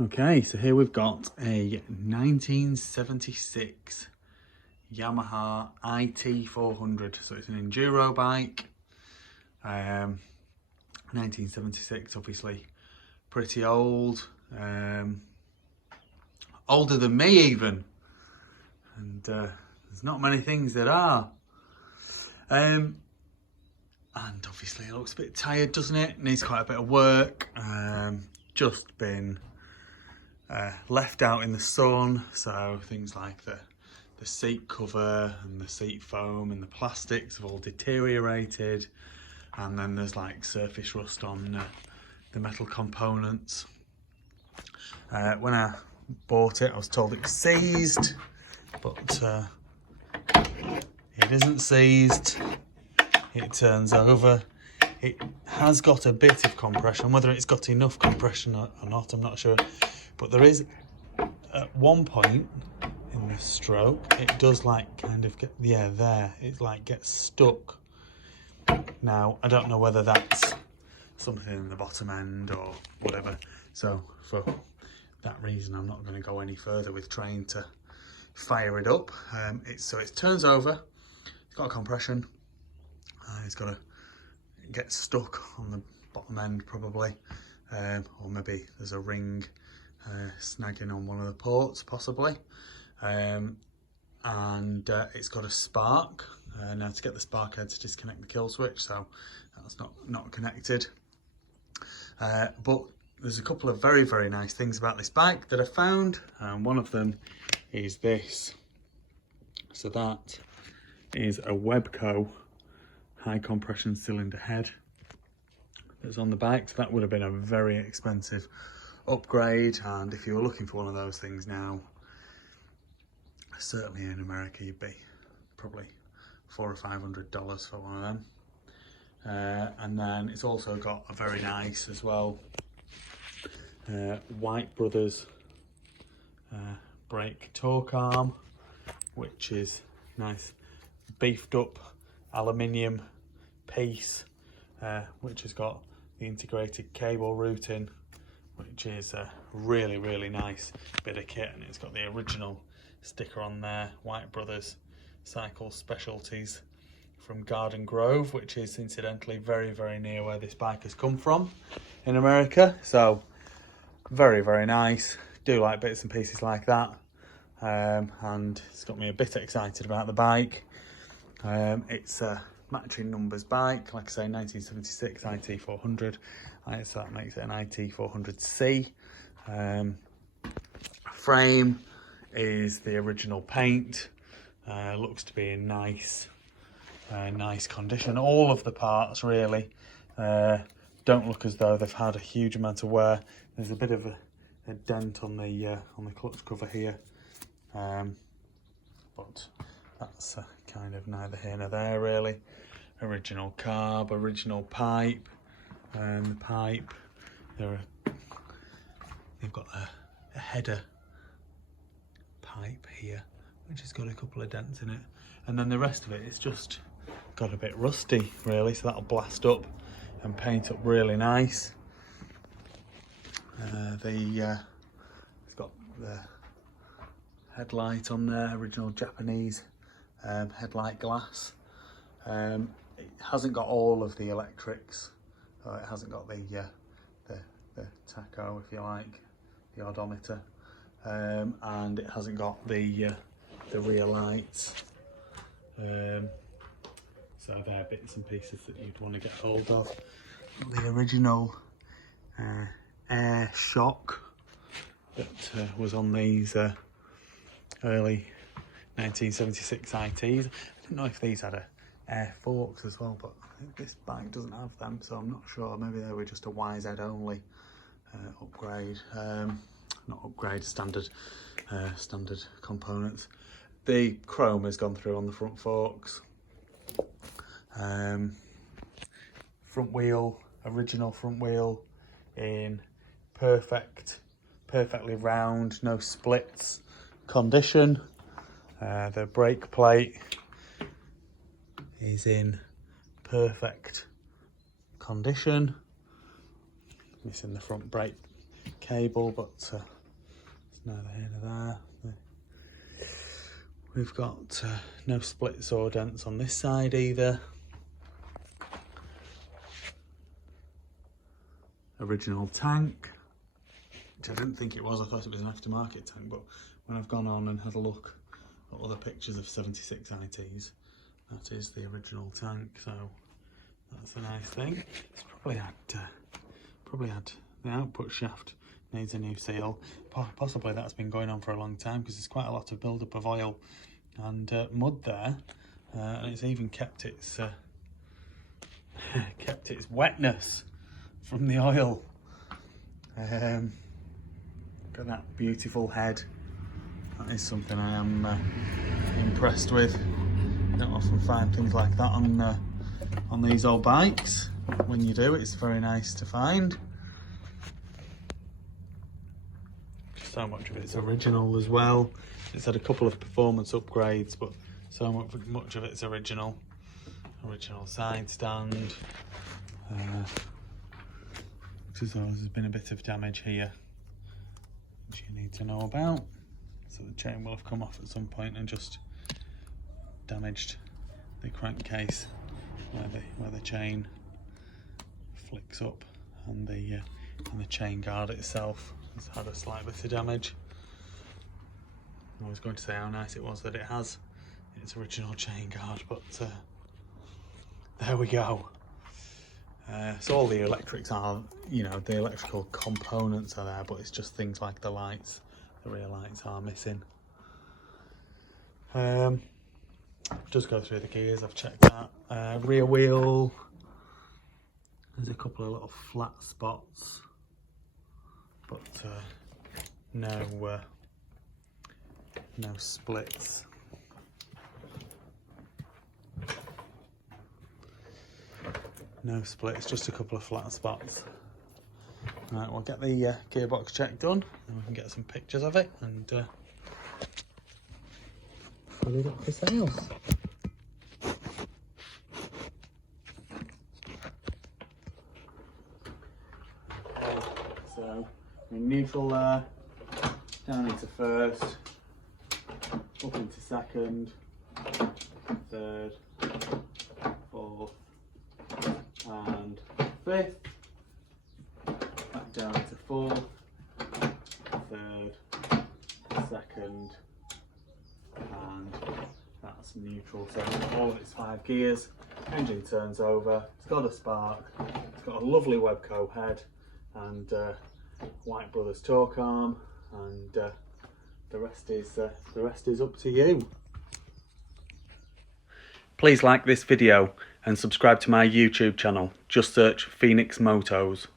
Okay, so here we've got a 1976 Yamaha IT400. So it's an enduro bike. 1976, obviously pretty old. Older than me even. And there's not many things that are. And obviously it looks a bit tired, doesn't it? Needs quite a bit of work. Just been left out in the sun, so things like the seat cover and the seat foam and the plastics have all deteriorated, and then there's like surface rust on the metal components. When I bought it, I was told it was seized, but it isn't seized. It turns over. It has got a bit of compression. Whether it's got enough compression or not, I'm not sure. But there is, at one point in the stroke, it does like kind of get, yeah, there. It like gets stuck. Now, I don't know whether that's something in the bottom end or whatever. So for that reason, I'm not going to go any further with trying to fire it up. So it turns over. It's got a compression. It's got to get stuck on the bottom end probably, or maybe there's a ring snagging on one of the ports possibly, and it's got a spark. Now to get the spark, I had to disconnect the kill switch, so that's not connected. But there's a couple of very nice things about this bike that I found, and one of them is this. So that is a Webco high compression cylinder head that's on the bike. So that would have been a very expensive upgrade, and if you were looking for one of those things now, certainly in America you'd be probably $400 or $500 for one of them. And then it's also got a very nice as well White Brothers brake torque arm, which is nice beefed up aluminium piece, which has got the integrated cable routing, which is a really nice bit of kit, and it's got the original sticker on there, White Brothers Cycle Specialties from Garden Grove, which is incidentally very near where this bike has come from in America. So very nice. Do like bits and pieces like that, and it's got me a bit excited about the bike. It's a matching numbers bike, like I say, 1976 IT400, so that makes it an IT400C. Frame is the original paint. Looks to be in nice condition. All of the parts really don't look as though they've had a huge amount of wear. There's a bit of a dent on the clutch cover here, but that's kind of neither here nor there really. Original carb, original pipe, and the pipe, they've got a header pipe here, which has got a couple of dents in it, and then the rest of it is just got a bit rusty really, so that'll blast up and paint up really nice. It's got the headlight on there, original Japanese headlight glass. It hasn't got all of the electrics. It hasn't got the tacho, if you like, the odometer, and it hasn't got the rear lights. So they're bits and pieces that you'd want to get hold of. The original air shock that was on these early 1976 ITs. I don't know if these had air forks as well, but I think this bike doesn't have them, so I'm not sure. Maybe they were just a YZ only upgrade, not upgrade, standard components. The chrome has gone through on the front forks. Front wheel, original front wheel in perfectly round, no splits condition. The brake plate is in perfect condition. Missing the front brake cable, but it's neither here nor there. We've got no splits or dents on this side either. Original tank, which I didn't think it was. I thought it was an aftermarket tank, but when I've gone on and had a look at other pictures of 76 ITs, that is the original tank, so that's a nice thing. It's probably had the output shaft needs a new seal. Possibly that's been going on for a long time, because there's quite a lot of build-up of oil and mud there, and it's even kept its kept its wetness from the oil. Got that beautiful head. That is something I am impressed with. Don't often find things like that on these old bikes. When you do, it's very nice to find. So much of it's original as well. It's had a couple of performance upgrades, but so much of it's original. Original side stand. Looks as though there's been a bit of damage here, which you need to know about. So the chain will have come off at some point and just damaged the crankcase where the chain flicks up, and the chain guard itself has had a slight bit of damage. I was going to say how nice it was that it has its original chain guard, but there we go. So all the electrics are, you know, the electrical components are there, but it's just things like the lights, the rear lights are missing. Just go through the gears, I've checked that. Rear wheel, there's a couple of little flat spots, but no splits. No splits, just a couple of flat spots. Right, we'll get the gearbox check done, and we can get some pictures of it and put it up for sale. So, in neutral there, down into first, up into second, third, fourth, and fifth, back down to fourth, third, second, and that's neutral. So all of its 5 gears, engine turns over, it's got a spark, it's got a lovely webco head, and White Brothers torque arm, and the rest is up to you. Please like this video and subscribe to my YouTube channel. Just search Phoenix Motos.